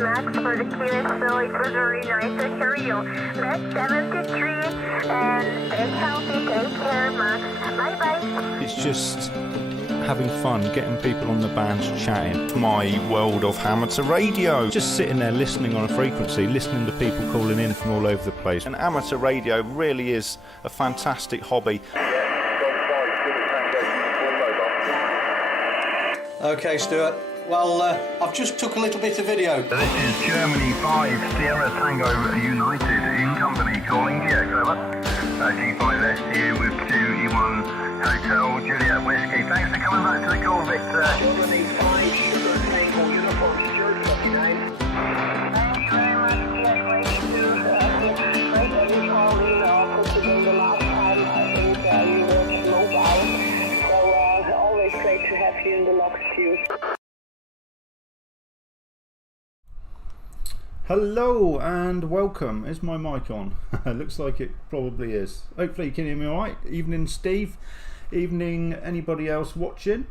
Max for the QS, so it was very nice to hear you. That's 73, and stay healthy, take care, Max. Bye-bye. It's just having fun, getting people on the bands chatting. My world of amateur radio. Just sitting there listening on a frequency, listening to people calling in from all over the place. And amateur radio really is a fantastic hobby. Okay, Stuart. Well, I've just took a little bit of video. This is Germany 5, Sierra Tango United in company calling GX, over. G5STU with 2E1 Hotel Juliet Whiskey. Thanks for coming back to the call, Victor. Germany 5, Sugar Tango Uniform, Stuart 59. Thank you very much, yes, great additional the last time, I think you were mobile, so always great to have you in the locked queue. Hello and welcome. Is my mic on? Looks like it probably is. Hopefully you can hear me alright. Evening Steve. Evening anybody else watching.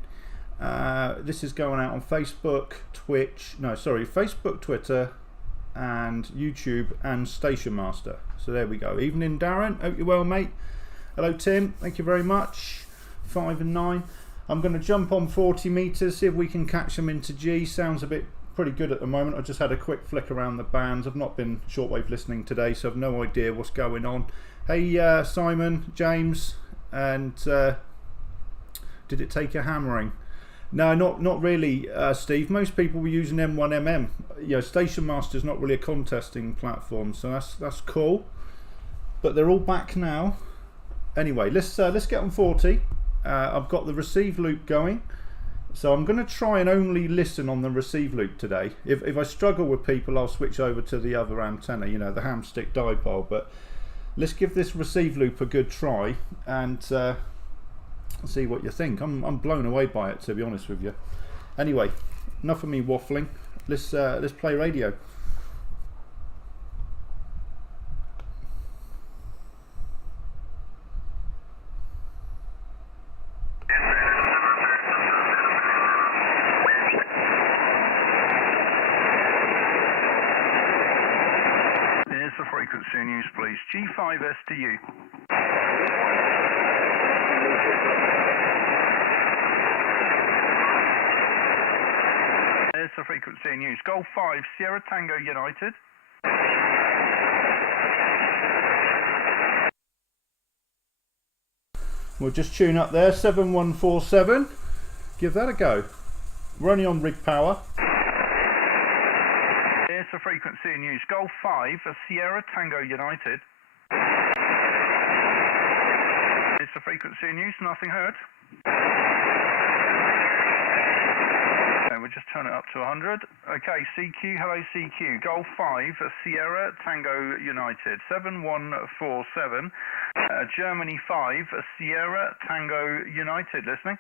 This is going out on Facebook, Facebook, Twitter and YouTube and Station Master. So there we go. Evening Darren. Hope you're well, mate. Hello Tim. Thank you very much. 5 and 9. I'm going to jump on 40 metres, see if we can catch them into G. Sounds a bit pretty good at the moment. I just had a quick flick around the bands. I've not been shortwave listening today, so I've no idea what's going on. Hey Simon, James, and did it take a hammering? No, not really, Steve. Most people were using M1MM. You know, Station Master's not really a contesting platform, so that's cool. But they're all back now. Anyway, let's get on 40. I've got the receive loop going. So I'm going to try and only listen on the receive loop today. If I struggle with people, I'll switch over to the other antenna, you know, the hamstick dipole. But let's give this receive loop a good try and see what you think. I'm blown away by it, to be honest with you. Anyway, enough of me waffling. Let's play radio. Frequency news, please. G5STU. There's the frequency news. Golf 5, Sierra Tango United. We'll just tune up there, 7147. Give that a go. We're only on rig power. The frequency news. Golf 5, Sierra Tango United. It's the frequency news. Nothing heard. Okay, we'll just turn it up to 100. Okay, CQ. Hello, CQ. Golf 5, Sierra Tango United. 7147. Germany 5, Sierra Tango United. Listening.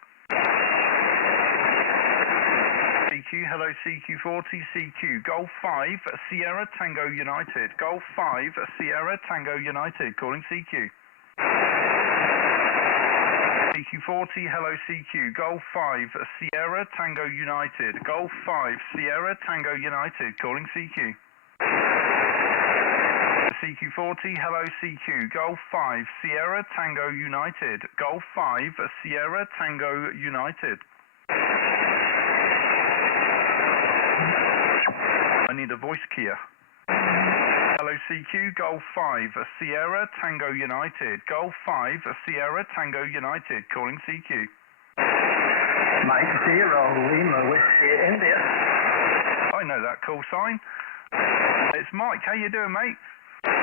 CQ, hello CQ40, CQ, Golf 5, Sierra Tango United, Golf 5, Sierra Tango United, calling CQ. CQ40, hello CQ, Golf 5, Sierra Tango United, Golf 5, Sierra Tango United, calling CQ. CQ40, hello CQ, Golf 5, Sierra Tango United, Golf 5, Sierra Tango United. I need a voice key. Hello CQ, Golf 5, Sierra Tango United, Golf 5, Sierra Tango United, calling CQ. Mike 0, Lima Whiskey India. I know that call sign. It's Mike, how you doing, mate? Yeah,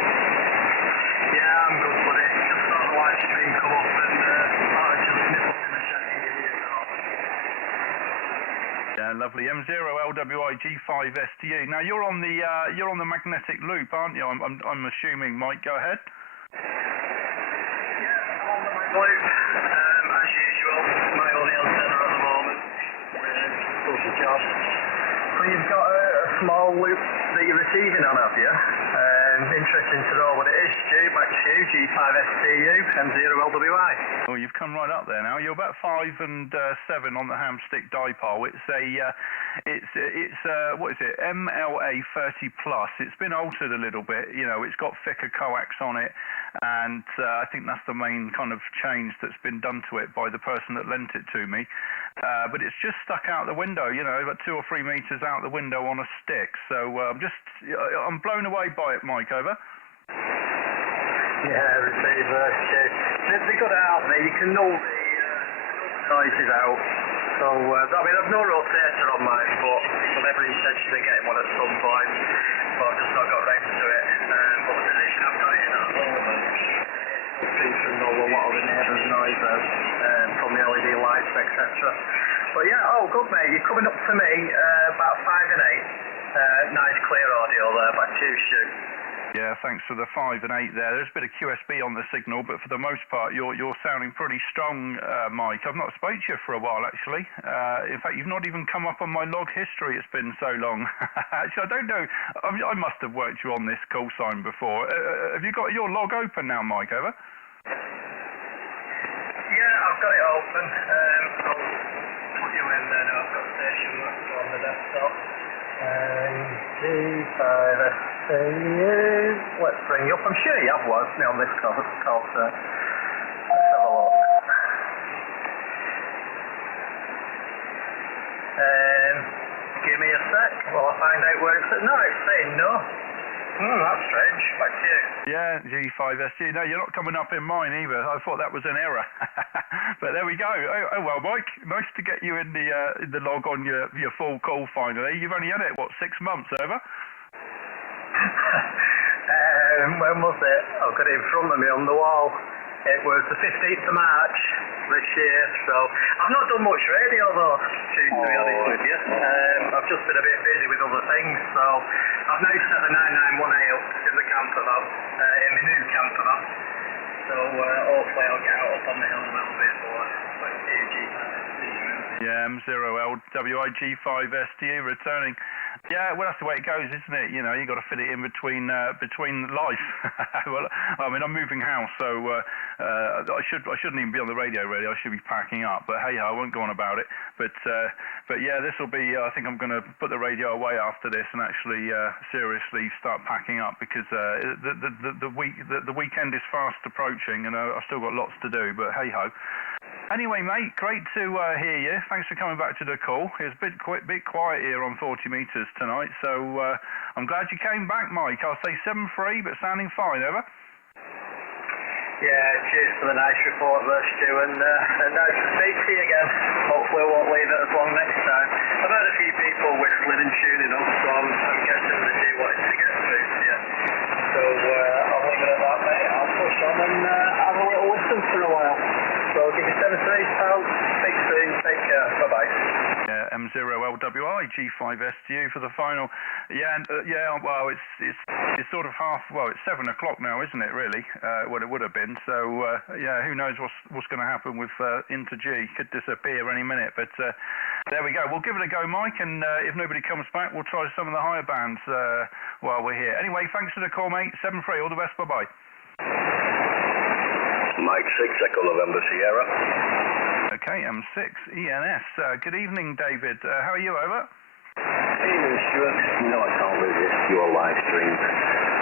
I'm good, buddy. Just saw the live stream come up and started to nip up in a second. Yeah, lovely. M0LWI G5STU. Now you're on the magnetic loop, aren't you? I'm assuming. Mike, go ahead. Yeah, on the magnetic loop. As usual, my only antenna at the moment. Does the job. So you've got a small loop that you're receiving on, have you? Interesting to know what it is, Stu. Back to you, G5STU, M0LWI. Well, you've come right up there now. You're about 5 and 7 on the hamstick dipole. It's what is it? MLA 30 plus. It's been altered a little bit. You know, it's got thicker coax on it, and I think that's the main kind of change that's been done to it by the person that lent it to me. But it's just stuck out the window, you know, about 2 or 3 meters out the window on a stick. So I'm blown away by it, Mike. Over. Yeah, receiver, they got it out there. You can know the noises out. So, I mean, I've no rotator on mine, but I've every intention of getting one at some point. But I've just not got round to it. But the position I've got it in at the moment, you can know a lot of the neighbours' noises from the LED lights, etc. But yeah, oh, good mate. You're coming up to me about 5 and 8. Nice clear audio there. Back to you, Stu. Yeah, thanks for the 5 and 8 there. There's a bit of QSB on the signal, but for the most part, you're sounding pretty strong, Mike. I've not spoke to you for a while, actually. In fact, you've not even come up on my log history. It's been so long. Actually, I don't know. I must have worked you on this call sign before. Have you got your log open now, Mike? Over. Yeah, I've got it open. I'll put you in there now. I've got station master on the desktop. G5STU. Let's bring you up. I'm sure you have one on this call, sir. Let's have a look. Give me a sec while I find out where it's at. No, it's saying no. That's strange. Back to you. Yeah, G5STU. No, you're not coming up in mine either. I thought that was an error. But there we go. Oh well, Mike. Nice to get you in the log on your full call finally. You've only had it, what, 6 months, over? When was it? I've got it in front of me on the wall. It was the 15th of March this year, so I've not done much radio though, to be honest with you. I've just been a bit busy with other things, so I've now set the 9918 up in the camper van, in my new camper van, so hopefully I'll get out up on the hill a little bit more. Yeah, M0LWIG5STU returning. Yeah, well, that's the way it goes, isn't it? You know, you've got to fit it in between life. Well, I mean, I'm moving house, so I shouldn't even be on the radio, really. I should be packing up. But hey, I won't go on about it. But yeah, this will be. I think I'm going to put the radio away after this and actually seriously start packing up because the weekend is fast approaching, and I've still got lots to do. But hey ho. Anyway, mate, great to hear you. Thanks for coming back to the call. It was a bit quiet here on 40 metres tonight, so I'm glad you came back, Mike. I'll say 7-3, but sounding fine, over? Yeah, cheers for the nice report there, Stu, and nice to speak to you again. Hopefully we won't leave it as long next time. I've heard a few people whistling and tuning up, so I'm guessing they do want it to get through to you. So I'll leave it at that, mate. I'll push on and have a little listen for a while. So I'll give you 7-3, pal. Speak soon. Take care. Bye-bye. Yeah, M0LWI, G5STU for the final. Yeah, and, well, it's sort of it's 7 o'clock now, isn't it, really? What it would have been. So, yeah, who knows what's going to happen with Inter G. Could disappear any minute. But there we go. We'll give it a go, Mike, and if nobody comes back, we'll try some of the higher bands while we're here. Anyway, thanks for the call, mate. 7-3. All the best. Bye-bye. Mike 6, Echo November Sierra. Okay, M6, ENS. Good evening, David. How are you, over? Evening, Stuart. No, I can't resist your live stream.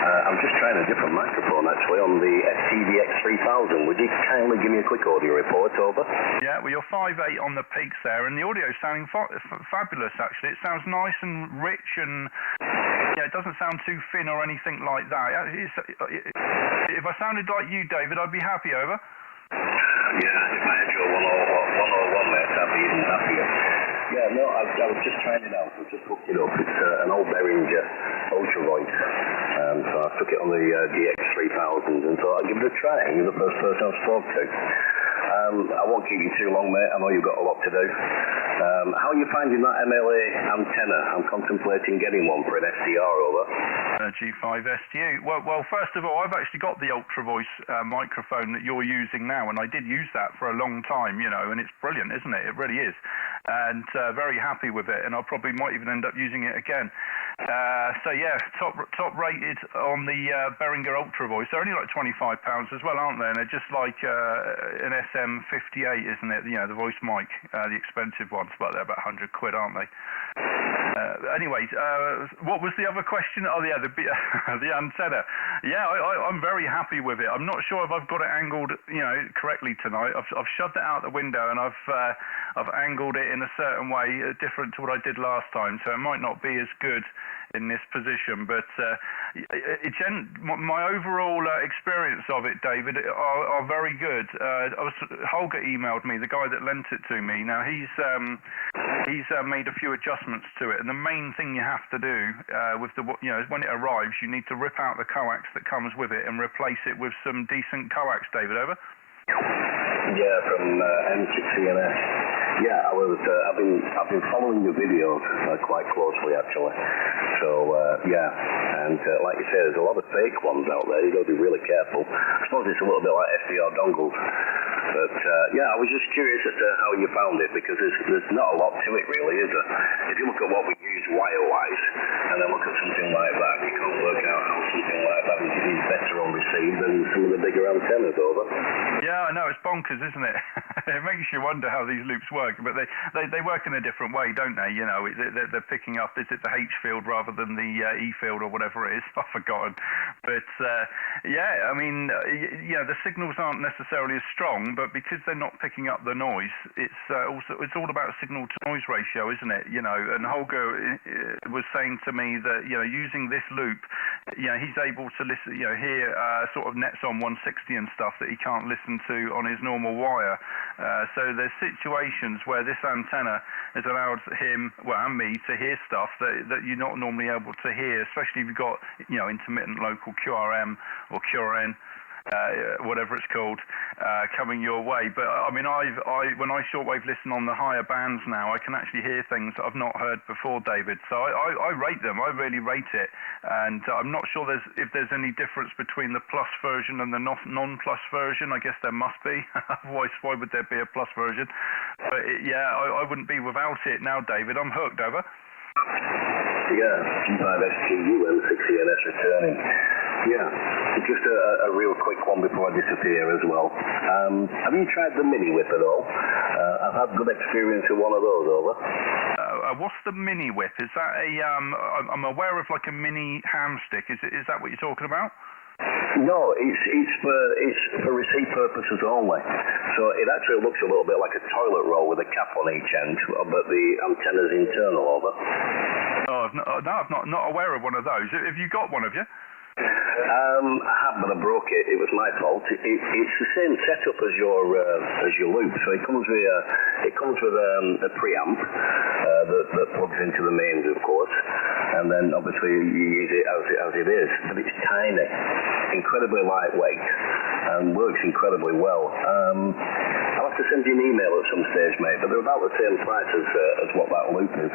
I'm just trying a different microphone, actually, on the STVX3000. Would you kindly give me a quick audio report, over? Yeah, well, you're 5.8 on the peaks there, and the audio's sounding fabulous, actually. It sounds nice and rich, and yeah, it doesn't sound too thin or anything like that. If I sounded like you, David, I'd be happy, over? Yeah, if I had your 101 there, I'd be even happier. Yeah, no, I was just trying it out. I've just hooked it up. It's an old Behringer Ultra Voice. So I took it on the DX3000 and thought I'd give it a try. You're the first person I've spoken to. I won't keep you too long, mate. I know you've got a lot to do. How are you finding that MLA antenna? I'm contemplating getting one for an SDR, over. G5STU. Well, first of all, I've actually got the Ultra Voice microphone that you're using now, and I did use that for a long time, you know, and it's brilliant, isn't it? It really is. And very happy with it, and I probably might even end up using it again. So yeah, top rated on the Behringer Ultra Voice. They're only like £25 as well, aren't they? And they're just like an SM58, isn't it? You know, the voice mic, the expensive ones, but they're about £100, aren't they? Anyways, what was the other question? Oh yeah, the antenna. Yeah, I'm very happy with it. I'm not sure if I've got it angled, you know, correctly tonight. I've shoved it out the window and I've angled it in a certain way, different to what I did last time. So it might not be as good in this position, but my overall experience of it, David, are very good. Holger emailed me, the guy that lent it to me. Now he's made a few adjustments to it, and the main thing you have to do with when it arrives, you need to rip out the coax that comes with it and replace it with some decent coax. David, over. Yeah, from M6CNS. Yeah, I've been following your videos quite closely actually. So yeah, and like you say, there's a lot of fake ones out there. You got to be really careful. I suppose it's a little bit like FDR dongles. But yeah, I was just curious as to how you found it, because there's not a lot to it really, is there? If you look at what we use wire-wise, and then look at something like that, you can't work out how something like that is better on receive than some of the bigger antennas, over. Yeah, I know, it's bonkers, isn't it? It makes you wonder how these loops work, but they work in a different way, don't they? You know, they're picking up, is it the H field rather than the E field or whatever it is? I've forgotten. But yeah, I mean, the signals aren't necessarily as strong, but because they're not picking up the noise, it's all about signal to noise ratio, isn't it? You know, and Holger was saying to me that, you know, using this loop, you know, he's able to listen, you know, hear sort of nets on 160 and stuff that he can't listen to on his normal wire. So there's situations where this antenna has allowed him, well, and me, to hear stuff that you're not normally able to hear, especially if you've got, you know, intermittent local QRM or QRN. Whatever it's called, coming your way. But I mean, when I shortwave listen on the higher bands now, I can actually hear things that I've not heard before, David. So I rate them. I really rate it, and I'm not sure if there's any difference between the plus version and the non-plus version. I guess there must be. Otherwise, why would there be a plus version? But yeah, I wouldn't be without it now, David. I'm hooked, over. Yeah, G5STU and 6CNS returning. Yeah, just a real quick one before I disappear as well. Have you tried the mini whip at all? I've had good experience with one of those, over. What's the mini whip? Is that I'm aware of like a mini ham stick. Is that what you're talking about? No, it's for receipt purposes only. So it actually looks a little bit like a toilet roll with a cap on each end, but the antenna's internal, over. Oh, I'm not aware of one of those. Have you got one, have you? I have, but I broke it. It was my fault. It's the same setup as your loop. So it comes with a preamp that plugs into the mains, of course, and then obviously you use it as it is. But it's tiny, incredibly lightweight, and works incredibly well. I'll have to send you an email at some stage, mate. But they're about the same price as what that loop is.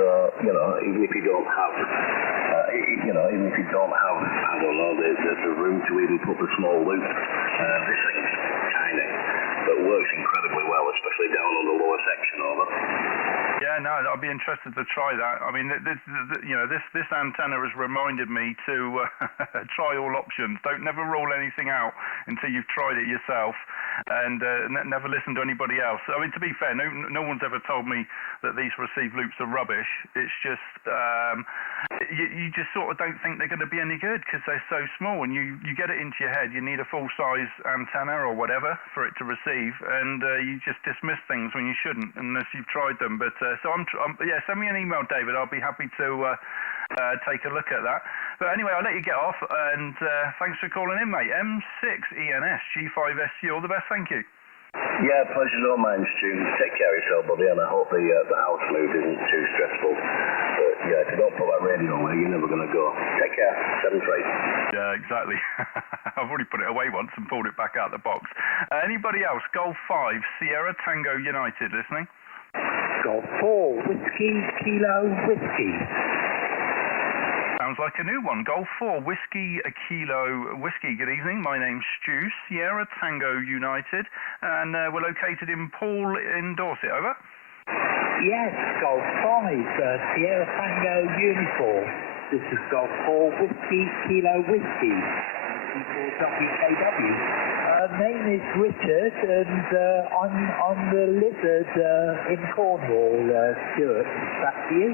So you know, even if you don't have, I don't know, the room to even put the small loop. This thing's tiny, but works incredibly well, especially down on the lower section, over. Yeah, no, I'd be interested to try that. I mean, this antenna has reminded me to try all options. Never rule anything out until you've tried it yourself, and never listen to anybody else. I mean, to be fair, no one's ever told me that these receive loops are rubbish. It's just you just sort of don't think they're going to be any good because they're so small, and you get it into your head you need a full-size antenna or whatever for it to receive, and you just dismiss things when you shouldn't unless you've tried them. But so yeah, send me an email, David. I'll be happy to take a look at that. But anyway, I'll let you get off, and thanks for calling in, mate. M6ENS G5SU. All the best, thank you. Yeah, pleasure's all mine, Stu. Take care of yourself, buddy, and I hope the house move isn't too stressful. But yeah, if you don't put that radio away, you're never going to go. Take care. 7 trade. Yeah, exactly. I've already put it away once and pulled it back out of the box. Anybody else? Golf 5, Sierra Tango United, listening? Golf 4, Whiskey, Kilo, Whiskey. Sounds like a new one. Golf 4, Whiskey, a Kilo, Whiskey. Good evening. My name's Stu, Sierra Tango United, and we're located in Poole in Dorset. Over. Yes, Golf 5, Sierra Tango Uniform. This is Golf 4 Whiskey Kilo Whiskey. WKW. Name is Richard, and I'm the lizard in Cornwall, Stuart. Back to you.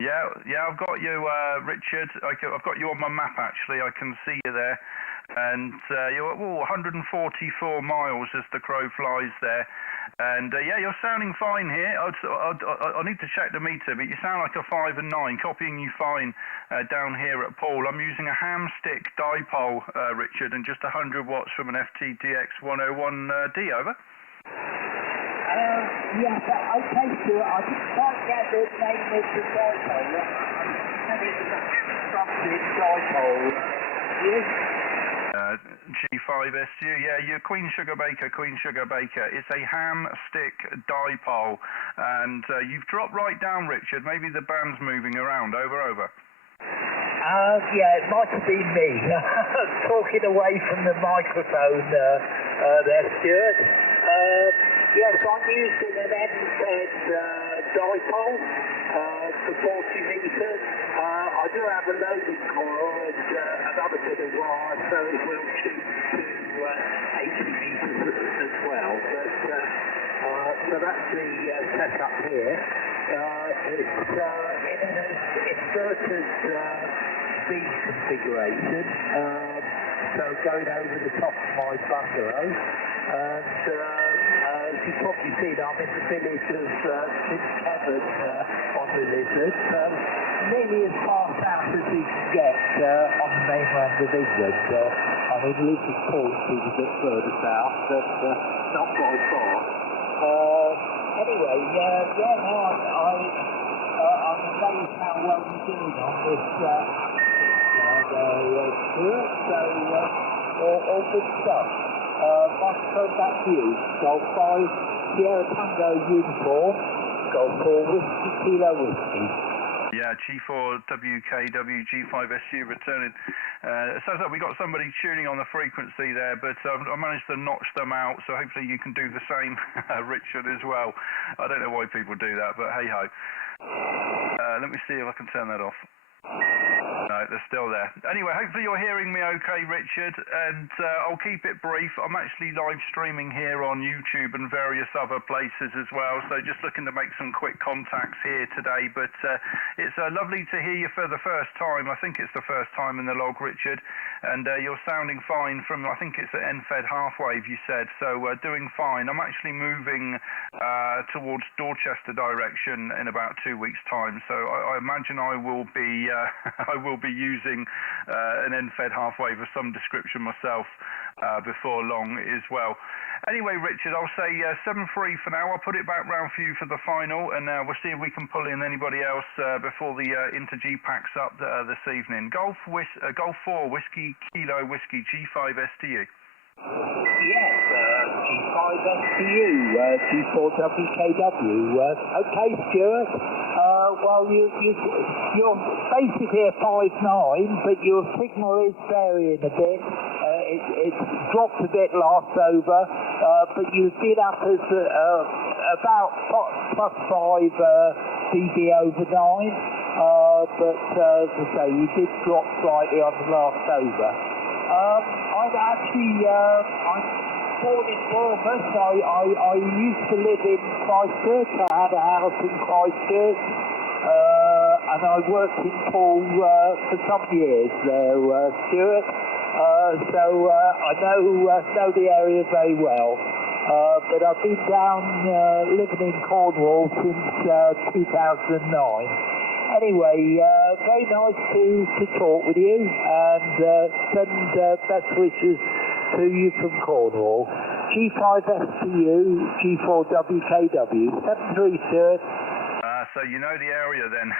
Yeah, I've got you, Richard. I've got you on my map, actually. I can see you there. And you're 144 miles as the crow flies there. And yeah, you're sounding fine here. I need to check the meter, but you sound like a 5 and 9. Copying you fine down here at Paul. I'm using a Hamstick dipole, Richard, and just 100 watts from an FTDX 101D, over. Yes, okay, Stuart. I didn't quite get the name of the dipole. Something dipole. Yes. G5SU, yeah, you're Queen Sugar Baker. It's a Hamstick dipole, and you've dropped right down, Richard. Maybe the band's moving around. Over. Yeah, it might have been me. Talking away from the microphone there, Stuart. Yes, I'm using an NFED dipole for 40 metres. I do have a loading coil and another bit of wire, so it will shoot to 80 metres as well. But, so that's the setup here. It's in an inverted B configuration, so going over the top of my bungalow. And as you've probably seen, I'm in the village of St Kevin on the Lizard, nearly as far south as you can get on the mainland of England. I mean, Lizard Point is a bit further south, but not quite far. Anyway, no, I'm amazed how well you're doing on this Stuart, so all good stuff. Microphone back to you. Golf 5, Sierra Tango Uniform, Golf 4 Whiskey Kilo Whiskey. Yeah, G4 WKW, G5SU returning. It sounds like we got somebody tuning on the frequency there, but I managed to notch them out, so hopefully you can do the same, Richard, as well. I don't know why people do that, but hey-ho. Let me see if I can turn that off. No, they're still there. Anyway, hopefully you're hearing me okay, Richard, and I'll keep it brief. I'm actually live streaming here on YouTube and various other places as well, so just looking to make some quick contacts here today. But it's lovely to hear you for the first time. I think it's the first time in the log, Richard, and you're sounding fine from, I think it's an NFED half-wave, you said, so doing fine. I'm actually moving towards Dorchester direction in about 2 weeks' time, so I imagine I will be using an NFED half-wave of some description myself before long as well. Anyway, Richard, I'll say 7-3 for now. I'll put it back round for you for the final, and we'll see if we can pull in anybody else before the Inter-G packs up this evening. Golf 4 Whiskey Kilo Whiskey G5STU. Yes, G5STU, G4WKW. Okay, Stuart. Well, you're basically a 5-9, but your signal is varying a bit. It's dropped a bit last over, but you did up as about +5 dB over 9. But as I say, you did drop slightly on the last over. I'm born in Bournemouth. I used to live in Christchurch. I had a house in Christchurch, and I worked in Poole for some years there, Stuart. So I know the area very well. But I've been down living in Cornwall since 2009. Anyway, very nice to talk with you, and send best wishes to you from Cornwall. G5STU, G4WKW, 7-3, Stuart. So you know the area then.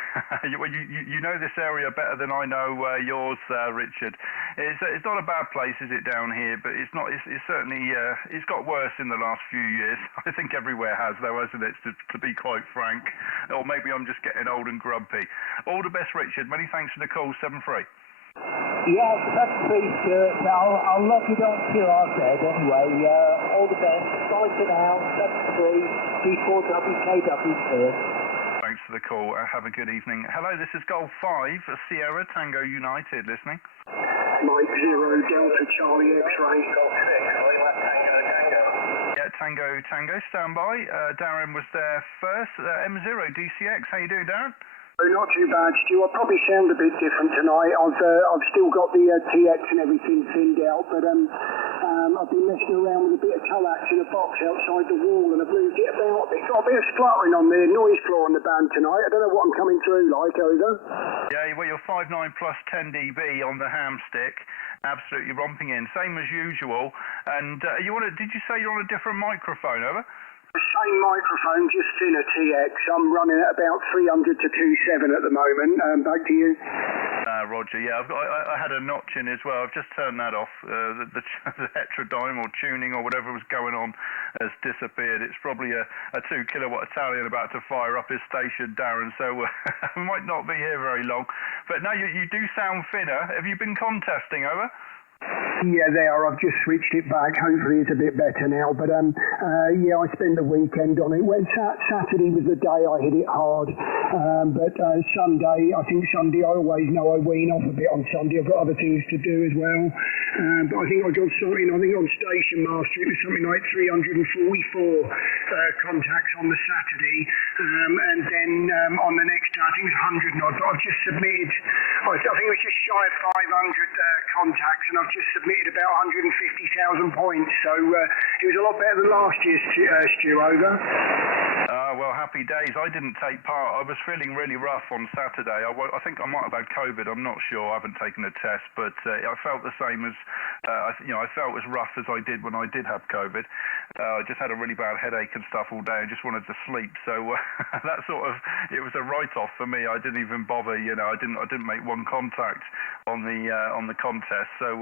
you know this area better than I know yours, Richard. It's not a bad place, is it, down here? But it's not. It's certainly it's got worse in the last few years. I think everywhere has, though, hasn't it? To be quite frank, or maybe I'm just getting old and grumpy. All the best, Richard. Many thanks for the call. 7-3. Yes, 7-3, Stuart. I'll log it on QRZ anyway. all the best. Bye for now. 73 G4WKW here. Thanks for the call. Have a good evening. Hello, this is Golf 5, Sierra Tango United listening. Mike 0 Delta Charlie X-ray. Yeah, Tango, stand by. Darren was there first. M0 DCX, how you doing, Darren? Oh, not too bad, Stu. I probably sound a bit different tonight. I've still got the TX and everything thinned out, but I've been messing around with a bit of coax in a box outside the wall, and I've moved it about. It's got a bit of spluttering on the noise floor on the band tonight. I don't know what I'm coming through like, over. Yeah, well, you're 5.9 plus 10 dB on the ham stick. Absolutely romping in, same as usual. And did you say you're on a different microphone, over? The same microphone, just thinner TX. I'm running at about 300 to 2.7 at the moment. Back to you. Roger, yeah, I had a notch in as well. I've just turned that off. The heterodyne or tuning or whatever was going on has disappeared. It's probably a 2 kilowatt Italian about to fire up his station, Darren, so I might not be here very long. But no, you do sound thinner. Have you been contesting, over? Yeah, there. I've just switched it back. Hopefully it's a bit better now. But yeah, I spent the weekend on it. Well, Saturday was the day I hit it hard. But Sunday, I think Sunday, I always know I wean off a bit on Sunday. I've got other things to do as well. But I think I got something, on Station Master, it was something like 344 contacts on the Saturday. And then on the next day, I think it was 100 and odd. But I've just submitted, I think it was just shy of 500 contacts, and I've just submitted about 150,000 points, so it was a lot better than last year's, Stu, over. Well, happy days. I didn't take part. I was feeling really rough on Saturday. I think I might have had COVID. I'm not sure. I haven't taken a test, but I felt the same as, I felt as rough as I did when I did have COVID. I just had a really bad headache and stuff all day. I just wanted to sleep. So that it was a write-off for me. I didn't even bother. I didn't make one contact on the contest. So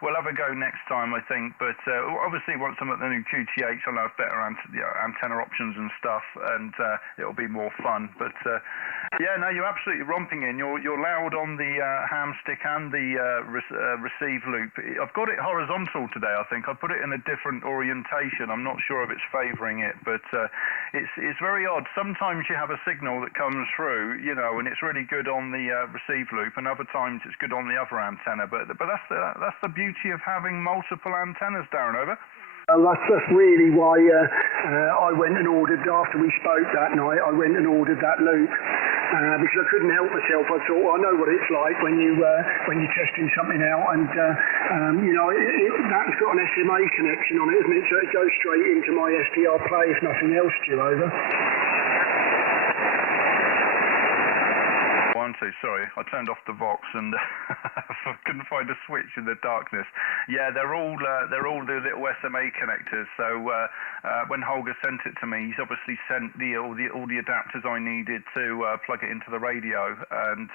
we'll have a go next time, I think. But obviously, once I'm at the new QTH, I'll have better antenna options and stuff, and it'll be more fun. But yeah, no, you're absolutely romping in. You're loud on the ham stick and the receive loop. I've got it horizontal today, I think. I put it in a different orientation. I'm not sure if it's favouring it, but it's very odd. Sometimes you have a signal that comes through, and it's really good on the receive loop, and other times it's good on the other antenna. But that's the beauty of having multiple antennas, Darren, over. That's really why I went and ordered, after we spoke that night, I went and ordered that loop. Because I couldn't help myself. I thought, well, I know what it's like when you're testing something out, and that's got an SMA connection on it, isn't it? So it goes straight into my SDR Play, if nothing else, Stu, over. 1, 2, sorry, I turned off the Vox and I couldn't find a switch in the darkness. Yeah, they're all the little SMA connectors. So when Holger sent it to me, he's obviously sent all the adapters I needed to plug it into the radio. And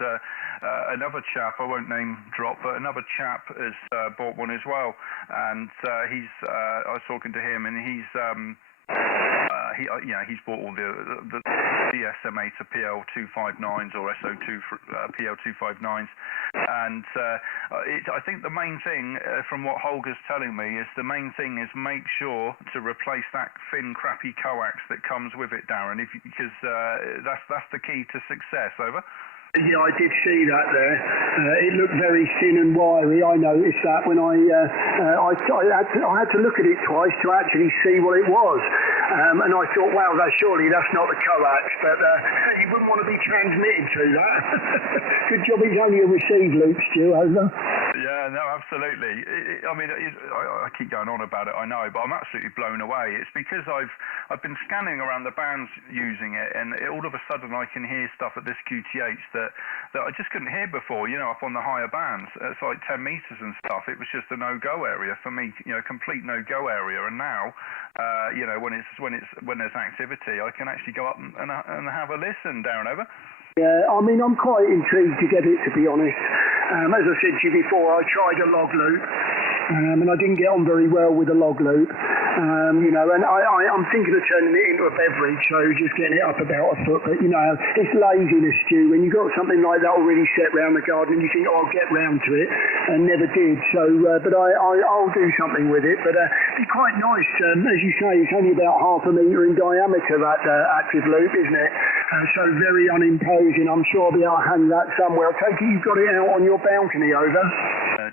another chap, I won't name drop, but another chap has bought one as well. And I was talking to him, and he's bought all the DSMA to PL259s or SO2 PL259s, and I think the main thing from what Holger's telling me is make sure to replace that thin, crappy coax that comes with it, Darren, because that's the key to success. Over. Yeah, I did see that there. It looked very thin and wiry. I noticed that when I had to look at it twice to actually see what it was. And I thought, wow, surely that's not the coax, but you wouldn't want to be transmitted through that. Good job it's only a receive loop, Stu, over. Yeah, no, absolutely. I keep going on about it, I know, but I'm absolutely blown away. It's because I've been scanning around the bands using it, and all of a sudden I can hear stuff at this QTH that I just couldn't hear before, up on the higher bands. It's like 10 meters and stuff. It was just a no-go area for me, complete no-go area. And now, when there's activity, I can actually go up and have a listen, Darren, over. Yeah, I'm quite intrigued to get it, to be honest. As I said to you before, I tried a log loop, and I didn't get on very well with the log loop. You know, and I'm thinking of turning it into a beverage, so just getting it up about a foot. But, you know, it's laziness, Stu. When you've got something like that already set round the garden and you think, oh, I'll get round to it, and never did. So, but I'll do something with it. But it'd be quite nice. As you say, it's only about 1/2 metre in diameter, that active loop, isn't it? So very unimposing. I'm sure I'll be able to hang that somewhere. I take it you've got it out on your balcony, over?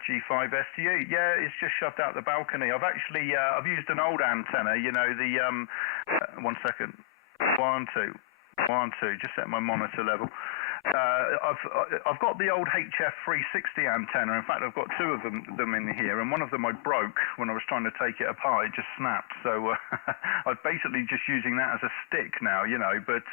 G5 STU, yeah, it's just shoved out the balcony. I've actually, I've used an old antenna, you know, the, 1 second, 1, 2, just set my monitor level. I've got the old HF 360 antenna. In fact, I've got 2 of them in here, and one of them I broke when I was trying to take it apart. It just snapped. So I'm basically just using that as a stick now, you know. But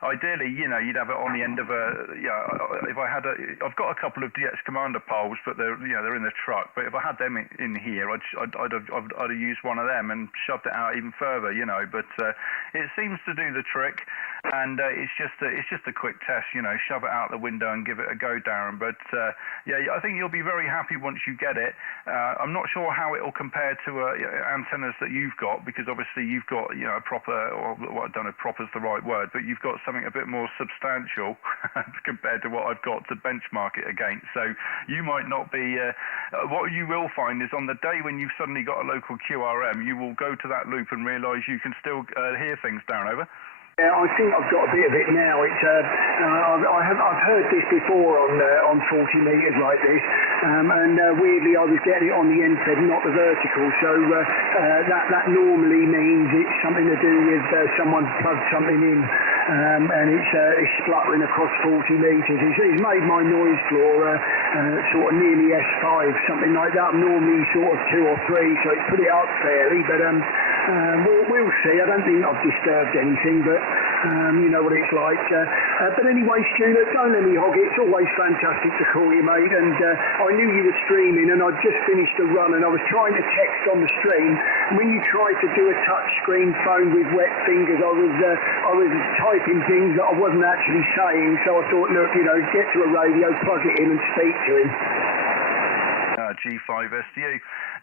ideally, you know, you'd have it on the end of a. Yeah, if I had I've got a couple of DX Commander poles, but they're in the truck. But if I had them in here, I'd have used one of them and shoved it out even further, you know. But it seems to do the trick, and it's just a quick test, you know. Shove it out the window and give it a go, Darren. But yeah, I think you'll be very happy once you get it. I'm not sure how it will compare to antennas that you've got, because obviously you've got, you know, a proper, or well, I don't know if proper is the right word, but you've got something a bit more substantial compared to what I've got to benchmark it against. So you might not be. What you will find is on the day when you've suddenly got a local QRM, you will go to that loop and realise you can still hear things, Darren, over. Yeah, I think I've got a bit of it now. It's I've heard this before on 40 metres like this, and weirdly I was getting it on the end fed, not the vertical. So that normally means it's something to do with someone plugged something in, and it's spluttering across 40 metres. It's made my noise floor sort of nearly S5, something like that. Normally sort of 2 or 3, so it's put it up fairly, but we'll see. I don't think I've disturbed anything, but you know what it's like. But anyway, Stu, don't let me hog it. It's always fantastic to call you, mate. And I knew you were streaming, and I'd just finished a run, and I was trying to text on the stream. And when you try to do a touch screen phone with wet fingers, I was typing things that I wasn't actually saying. So I thought, look, you know, get to a radio, plug it in, and speak to him. G5 STU.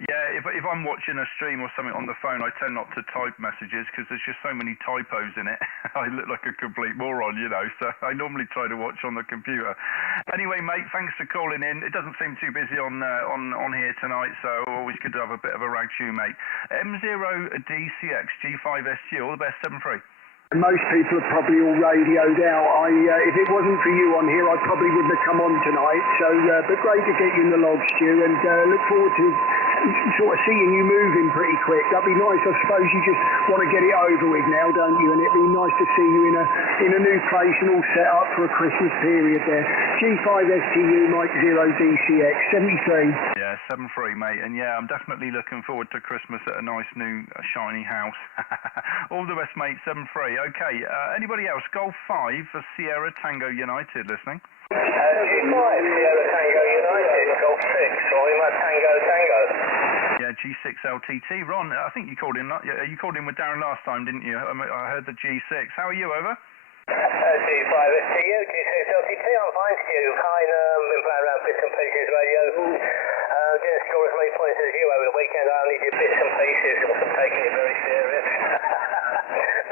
Yeah, if I'm watching a stream or something on the phone, I tend not to type messages because there's just so many typos in it. I look like a complete moron, you know, so I normally try to watch on the computer. Anyway, mate, thanks for calling in. It doesn't seem too busy on here tonight, so always good to have a bit of a rag tune, mate. M0DCX G5SU, all the best, 7-3. Most people are probably all radioed out. If it wasn't for you on here, I probably wouldn't have come on tonight. So, but great to get you in the log, Stu, and look forward to sort of seeing you moving pretty quick. That'd be nice. I suppose you just want to get it over with now, don't you? And it'd be nice to see you in a new place and all set up for a Christmas period there. G5STU Mike 0DCX 73. Yeah, 7-3, mate. And yeah, I'm definitely looking forward to Christmas at a nice new shiny house. All the best, mate. 7-3. Okay, anybody else? Golf 5 for Sierra Tango United listening. G5 Sierra Tango United, Golf 6, Lima Tango. Yeah, G6 LTT. Ron, I think you called in. You called in with Darren last time, didn't you? I heard the G6. How are you, over? G5 STU, G6 LTT. I'm fine, Stu. Been playing around bits and pieces radio. Didn't score as many points as you over the weekend. I only did bits and pieces. I wasn't taking it very serious.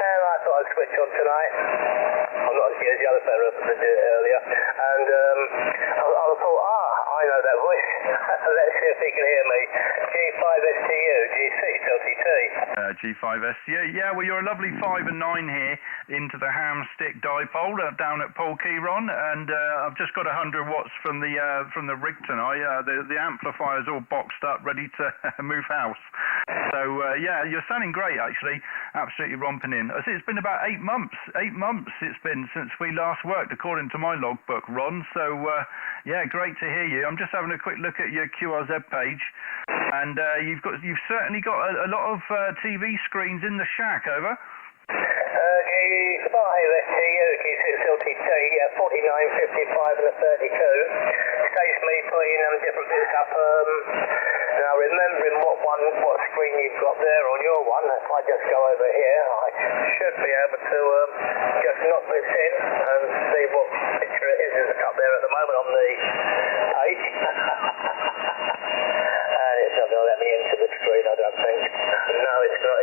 And I thought I'd switch on tonight. I'm not as good as the other fella that did it earlier. And I thought, I know that voice. Let's see if he can hear me. G5 STU, G6 LTT. G5STU. Yeah, well, you're a lovely 5 and 9 here into the ham stick dipole down at Polkey, Ron, and I've just got 100 watts from the rig tonight. The amplifier's all boxed up, ready to move house. So yeah, you're sounding great, actually. Absolutely romping in. I see it's been about 8 months. 8 months it's been since we last worked, according to my logbook, Ron. So yeah, great to hear you. I'm just having a quick look at your QRZ page, and you've certainly got a lot of TV screens in the shack, over. G5 STU, G6 LTT, 49, 55 and a 32. Saves me putting different bits up. Now remembering what screen you've got there on your one, if I just go over here, I should be able to just knock this in and see what picture it is up there at the moment on the page. And it's not going to let me into the screen, I don't think. No, it's not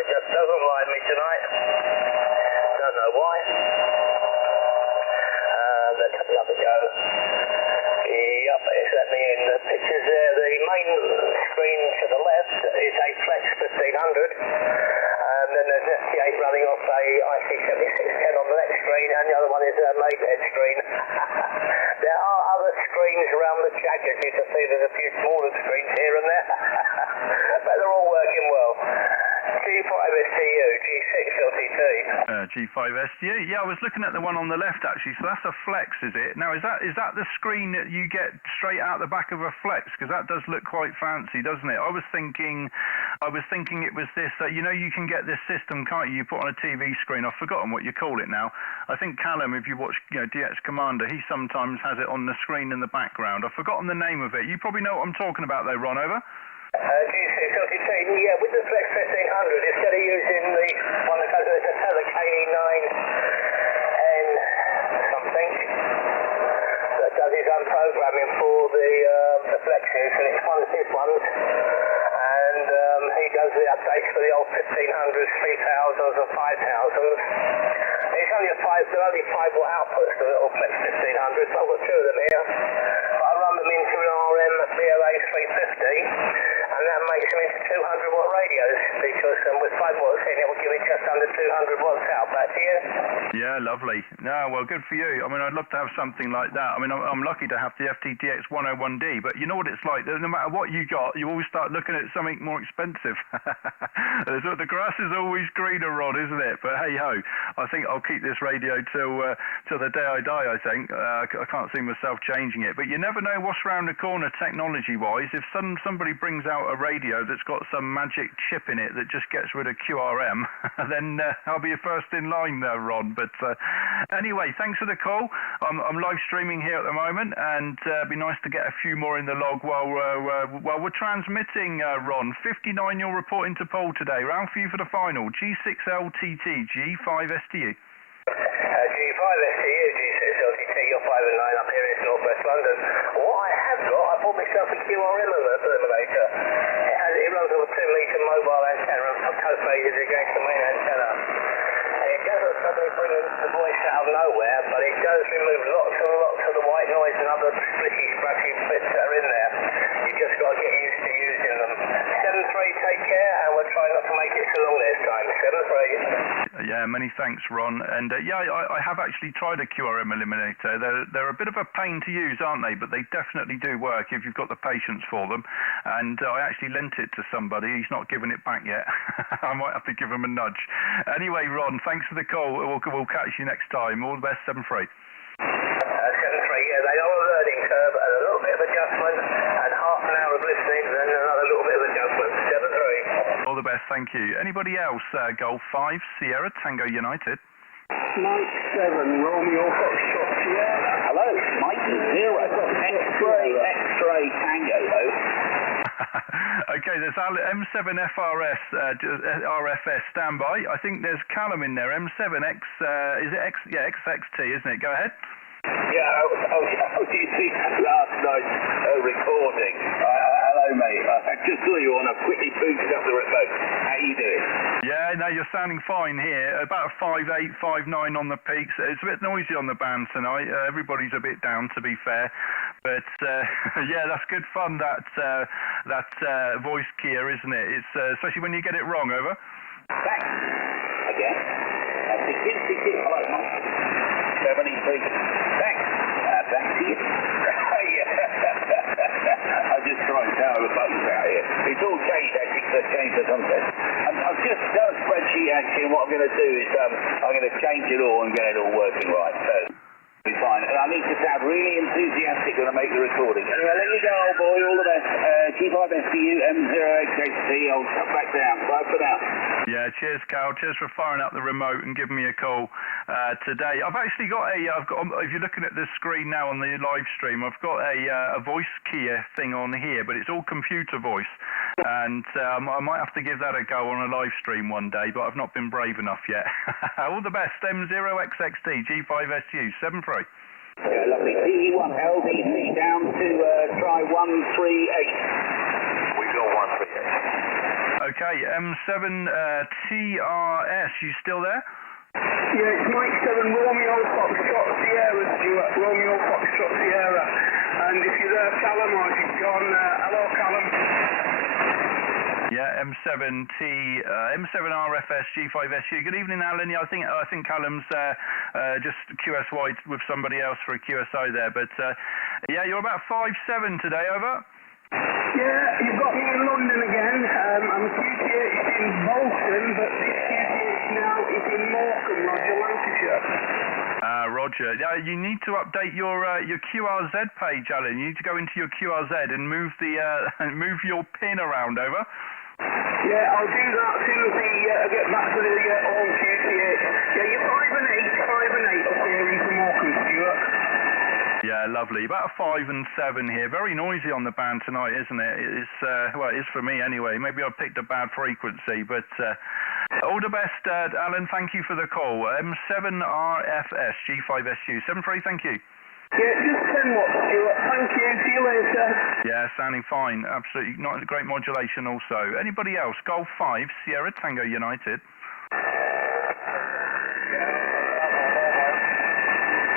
on the jacket, you can see there's a few smaller screens here and there. But they're all working well. G5STU, G6LTT. G5STU. Yeah, I was looking at the one on the left actually. So that's a Flex, is it? Now, is that the screen that you get straight out the back of a Flex? Because that does look quite fancy, doesn't it? I was thinking it was this. You know, you can get this system, can't you? You put on a TV screen. I've forgotten what you call it now. I think Callum, if you watch, DX Commander, he sometimes has it on the screen in the background. I've forgotten the name of it. You probably know what I'm talking about, though, Ron. Over. G6LTT, yeah, with the Flex 1500, instead of using the one that goes with the Tether KE9N something, that does his own programming for the Flexes, and it's one of his ones, and he does the updates for the old 1500s, 3000s and 5000s. They're only 5 watt outputs, the little Flex 1500s, so I've got 2 of them here. But I run them into an RM BLA 350. And that makes them into 200 watt radios, because with 5 watts in it will give me just under 200 watts out. Back to you. Yeah, lovely. No, well, good for you. I mean, I'd love to have something like that. I mean, I'm lucky to have the FTDX 101D, but you know what it's like. No matter what you got, you always start looking at something more expensive. The grass is always greener, Rod, isn't it? But hey ho, I think I'll keep this radio till the day I die. I think I can't see myself changing it. But you never know what's around the corner technology-wise. If somebody brings out a radio that's got some magic chip in it that just gets rid of QRM, then I'll be first in line there, Ron. But anyway, thanks for the call. I'm live streaming here at the moment, and it'd be nice to get a few more in the log while we're transmitting, Ron. 59 you're reporting to pole today. Round for you for the final. G6LTT, G5STU. G5STU, G6LTT, you're 5 and 9 up here in North West London. What I have got, I bought myself a QRM eliminator. It runs on a 2-metre mobile antenna and co-phases against the main antenna. And it doesn't suddenly bring the voice out of nowhere, but it does remove lots and lots of the white noise and other splitty, scratchy bits that are in there. You just got to get used to using them. 7-3, take care, and we'll try not to make it so long this time. 7-3. Yeah, many thanks, Ron. And I have actually tried a QRM eliminator. They're a bit of a pain to use, aren't they? But they definitely do work if you've got the patience for them. And I actually lent it to somebody. He's not given it back yet. I might have to give him a nudge. Anyway, Ron, thanks for the call. We'll catch you next time. All the best, 7-3. 7-3, yeah, they are a learning curve, and a little bit of adjustment, and half an hour of listening, then another little bit of adjustment. 7-3. All the best, thank you. Anybody else? Golf 5, Sierra, Tango United. Mike 7, Romeo Foxtrot Sierra. Hello, Mike 0, X-ray Tango, though. Okay, there's M7 FRS, RFS standby. I think there's Callum in there. M7X, is it X? Yeah, XXT, isn't it? Go ahead. Yeah, you see last night's recording. Hello, mate. I just saw you on. I quickly booted up the remote. How you doing? Yeah, no, you're sounding fine here. About a 5.8, 5.9 on the peaks. It's a bit noisy on the band tonight. Everybody's a bit down, to be fair. But yeah, that's good fun. That voice keyer, isn't it? It's especially when you get it wrong. Over. Thanks. Again. Hello, Mike. 73. Thanks. Back to you. I just try and tell the buttons out here. It's all changed actually, because I've changed the content. I've just done a spreadsheet actually, and what I'm going to do is I'm going to change it all and get it all working right. So it'll be fine. And I need to sound really enthusiastic when I make the recording. Anyway, let you go, old boy. All the best. G5STU, M0XXT. I'll cut back down. Bye for now. Yeah, cheers, Cal. Cheers for firing up the remote and giving me a call today. I've actually got if you're looking at the screen now on the live stream, I've got a voice keyer thing on here, but it's all computer voice. And I might have to give that a go on a live stream one day, but I've not been brave enough yet. All the best. M0XXT, G5SU, 7-3. Yeah, lovely. TE1 LDC down to try 138. We got 138. Okay, M7 TRS, you still there? Yeah, it's Mike 7, Romeo Foxtrot Sierra, Stuart. Romeo Foxtrot Sierra. And if you're there, Callum, or if you've gone, hello, Callum. Yeah, M7 RFS G5SU. Good evening, Alan. I think Callum's just QSY with somebody else for a QSO there. But Yeah, you're about 5'7" today, over. Yeah, you've got me in London again. I'm a QTH in Bolton, but this QTH now is in Morecambe, Roger, Lancashire. Roger. Yeah, you need to update your QRZ page, Alan. You need to go into your QRZ and move the move your pin around, over. Yeah, I'll do that as soon as I get back to the home QTH. Yeah, you're 5 and 8 up here into Morecambe, Stuart. Yeah, lovely. About 5 and 7 here. Very noisy on the band tonight, isn't it? It's well, it is for me anyway. Maybe I picked a bad frequency, but all the best, Alan. Thank you for the call. M7RFS G5SU 73. Thank you. Yeah, just 10 watts, Stuart. Thank you. See you later. Yeah, sounding fine. Absolutely. Not great modulation also. Anybody else? Golf 5 Sierra Tango United.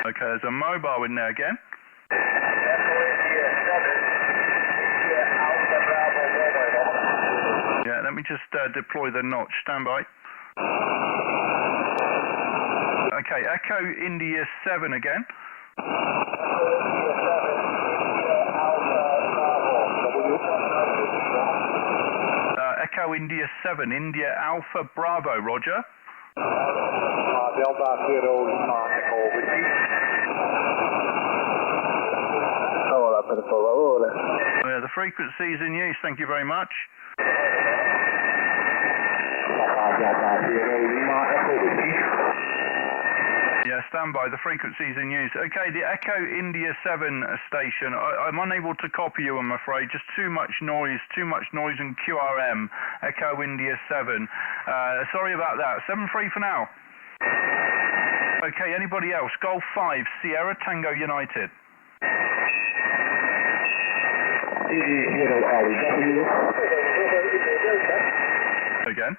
Okay, there's a mobile in there again. Yeah, let me just deploy the notch. Stand by. Okay, Echo India 7 again. Echo India 7, India Alpha Bravo, Roger. Delta Zero Lima Echo Whiskey. Hola, per favore. Yeah, the frequency is in use. Thank you very much. Delta Zero Lima Echo Whiskey. Yeah, stand by. The frequency is in use. Okay, the Echo India 7 station. I'm unable to copy you, I'm afraid. Just too much noise in QRM. Echo India 7. Sorry about that. 7-3 for now. Okay, anybody else? Golf 5 Sierra Tango United. Again.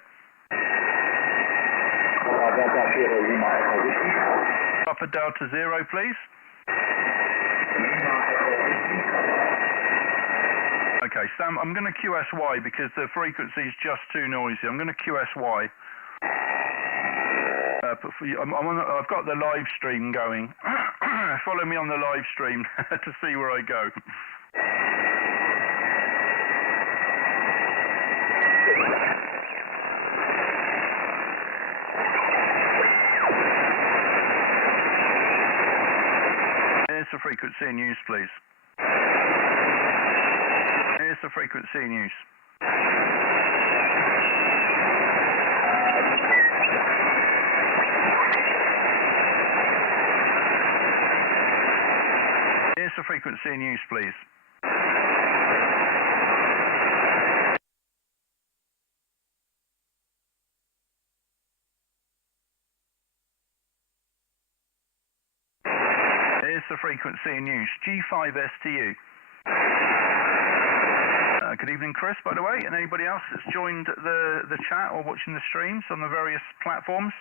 Upper Delta 0, please. Okay, Sam, I'm going to QSY because the frequency is just too noisy. I'm going to QSY. I've got the live stream going. Follow me on the live stream to see where I go. Here's the frequency in use, please. Here's the frequency in use. Here's the frequency in use, please. Here's the frequency in use. G5STU. Good evening, Chris, by the way, and anybody else that's joined the chat or watching the streams on the various platforms.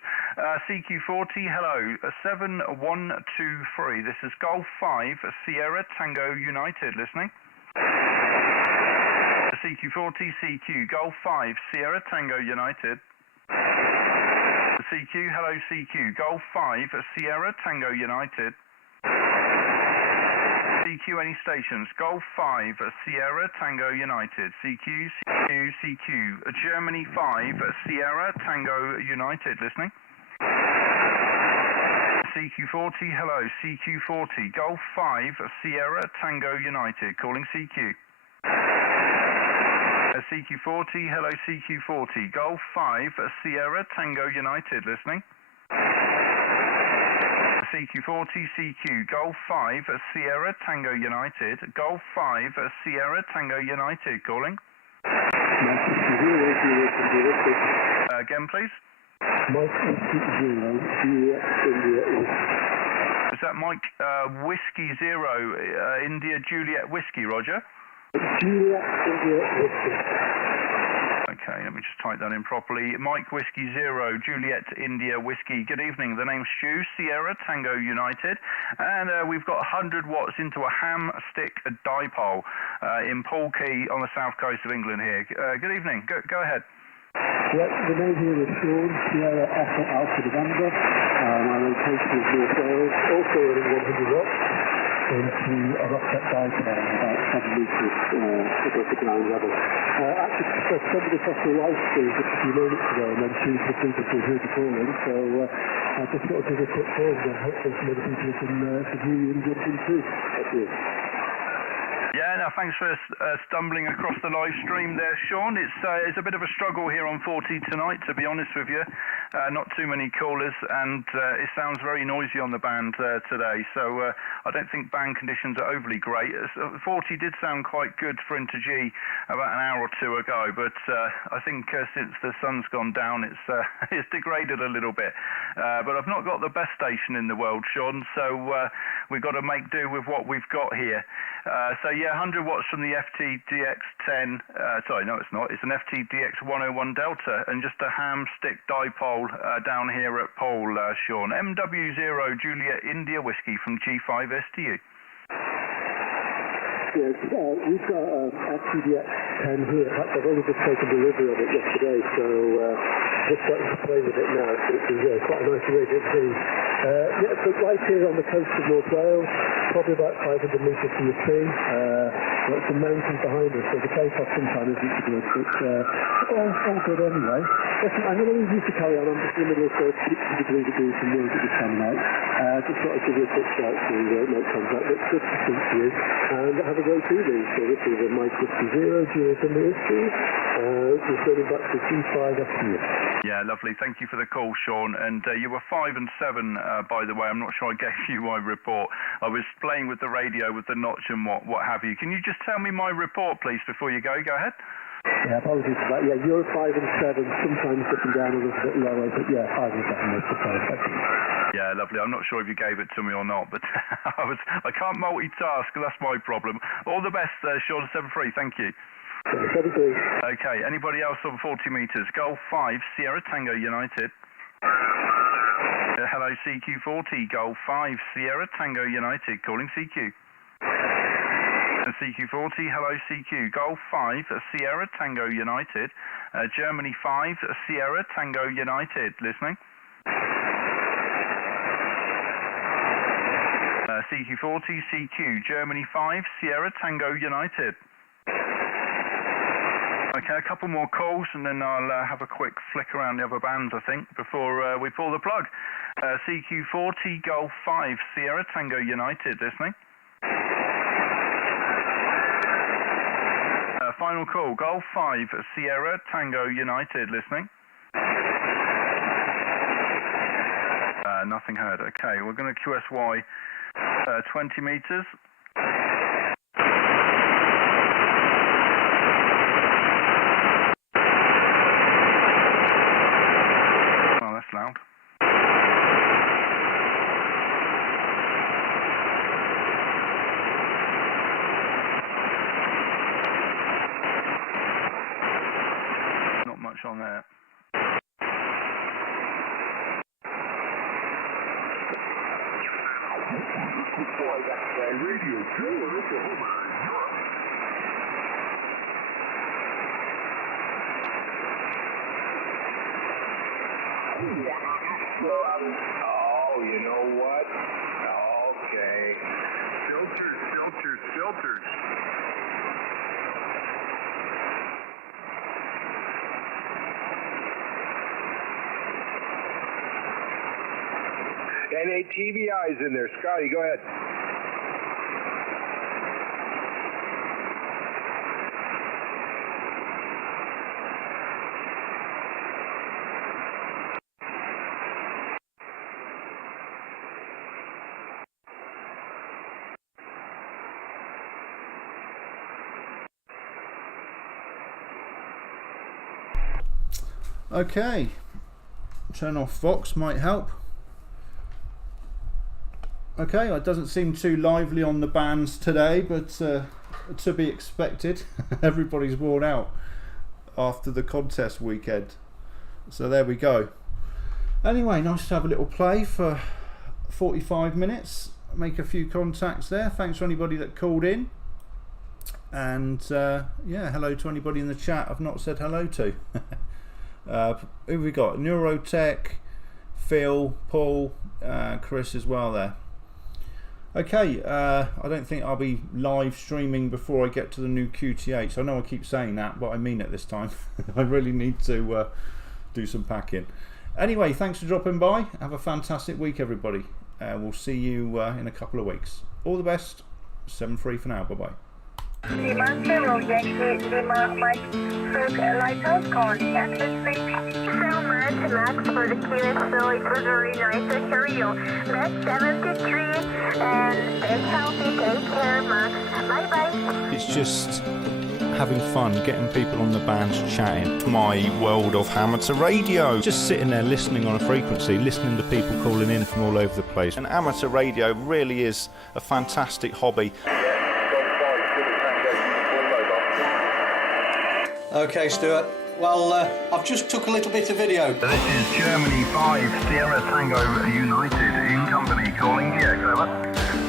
CQ40, hello, 7123. This is Golf 5, Sierra Tango United, listening. CQ40, CQ, Golf 5, Sierra Tango United. CQ, hello, CQ, Golf 5, Sierra Tango United. CQ, any stations? Golf 5, Sierra Tango United. CQ, CQ, CQ. Germany 5, Sierra Tango United. Listening. CQ40, hello. CQ40, Golf 5, Sierra Tango United. Calling CQ. CQ40, hello. CQ40, Golf 5, Sierra Tango United. Listening. CQ40, CQ, Golf 5, Sierra Tango United. Golf 5, Sierra Tango United, calling. Again, please. Is that Mike Whiskey 0, India Juliet Whiskey, Roger? Juliet India Whiskey. Okay, let me just type that in properly. Mike Whiskey 0, Juliet India Whiskey. Good evening. The name's Stu, Sierra Tango United. And we've got 100 watts into a ham stick dipole in Polkey on the south coast of England here. Good evening. Go ahead. Yep, the name here is Sean, Sierra Alpha November. My location is North Wales, also running 100 watts. into an offset dive down about 7 metres above the ground level. Actually, somebody across the live stream just a few moments ago and then choose the people who heard the calling, so I just thought I'd give a quick call and hopefully some other people can hear you and jump in too. Thank you. Yeah, no, thanks for stumbling across the live stream there, Sean. It's a bit of a struggle here on 40 tonight, to be honest with you. Not too many callers, and it sounds very noisy on the band today, so I don't think band conditions are overly great. 40 did sound quite good for Inter-G about an hour or two ago, but I think since the sun's gone down, it's degraded a little bit. But I've not got the best station in the world, Sean, so we've got to make do with what we've got here. So yeah, 100 watts from the FT-DX10, sorry, no it's not, it's an FT-DX101 Delta, and just a ham stick dipole down here at Pole, Sean. MW0 Juliet India Whiskey from G5STU. Yes, we've got FT-DX10 here. In fact, I've only just taken delivery of it yesterday, so just starting to play with it now. It's quite a nice radiant thing. Yeah, so right here on the coast of North Wales, probably about 500 metres from the sea. Got some mountains behind us, so the takeoff sometimes isn't so good, but all good anyway. Listen, I'm going to leave you to carry on. I'm just in the middle of 60 degrees some work at this time of night. Just thought I'd give you a quick shout to make contact. It's good to speak to you, and have a great evening. So this is Mike 50 Julius in the history, returning back to G5STU. Yeah, lovely. Thank you for the call, Sean. And you were 5 and 7, by the way. I'm not sure I gave you my report. I was playing with the radio with the notch and what have you. Can you just tell me my report, please, before you go? Go ahead. Yeah, apologies for that. Yeah, you're 5 and 7, sometimes dipping down a little bit lower, but yeah, 5 and 7 is the perfect. Yeah, lovely. I'm not sure if you gave it to me or not, but I can't multitask. That's my problem. All the best, Sean 73. Thank you. Okay, anybody else on 40 metres? Golf 5, Sierra Tango United. Hello, CQ40, Golf 5, Sierra Tango United, calling CQ. CQ40, hello CQ, Golf 5, Sierra Tango United. Germany 5, Sierra Tango United, listening. CQ40, CQ, Germany 5, Sierra Tango United. Okay, a couple more calls and then I'll have a quick flick around the other bands, I think, before we pull the plug. CQ40, Golf 5, Sierra Tango United, listening. Final call, Golf 5, Sierra Tango United, listening. Nothing heard. Okay, we're going to QSY 20 metres. Oh, that's loud. Not much on there. Radio Tour, Oklahoma, Europe. Oh, you know what? Okay. Filters. NATVI's in there. Scotty, go ahead. Okay, turn off Vox might help. Okay, it doesn't seem too lively on the bands today, but to be expected. Everybody's worn out after the contest weekend, so there we go. Anyway, nice to have a little play for 45 minutes, make a few contacts there. Thanks to anybody that called in, and yeah, hello to anybody in the chat I've not said hello to. Who have we got? Neurotech, Phil, Paul, Chris as well there. Okay, I don't think I'll be live streaming before I get to the new QTH. I know I keep saying that, but I mean it this time. I really need to do some packing. Anyway, thanks for dropping by. Have a fantastic week, everybody. We'll see you in a couple of weeks. All the best. 7-3 for now. Bye-bye. Lima Zero Yankee Lima Mike Silk Lighthouse calling access 3. So much, Max, for the cutest, so it was very nice to hear you. That's 73, and stay healthy, take care, Max. Bye-bye. It's just having fun, getting people on the bands chatting. My world of amateur radio. Just sitting there listening on a frequency, listening to people calling in from all over the place. And amateur radio really is a fantastic hobby. Okay, Stuart. Well, I've just took a little bit of video. This is Germany 5 Sierra Tango United in company calling GX, over.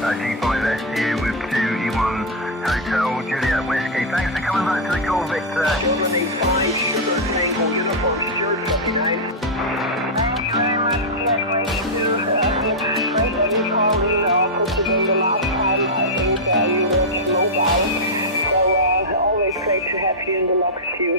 G5SU with 2E1 Hotel Juliet Whiskey. Thanks for coming back to the call, Victor. Germany 5 Sugar Tango Uniform Stuart, copy 9. Thank you very much. Yeah, great that you called in. Considering the last time I think you were mobile. So always great to have you in the lock queue.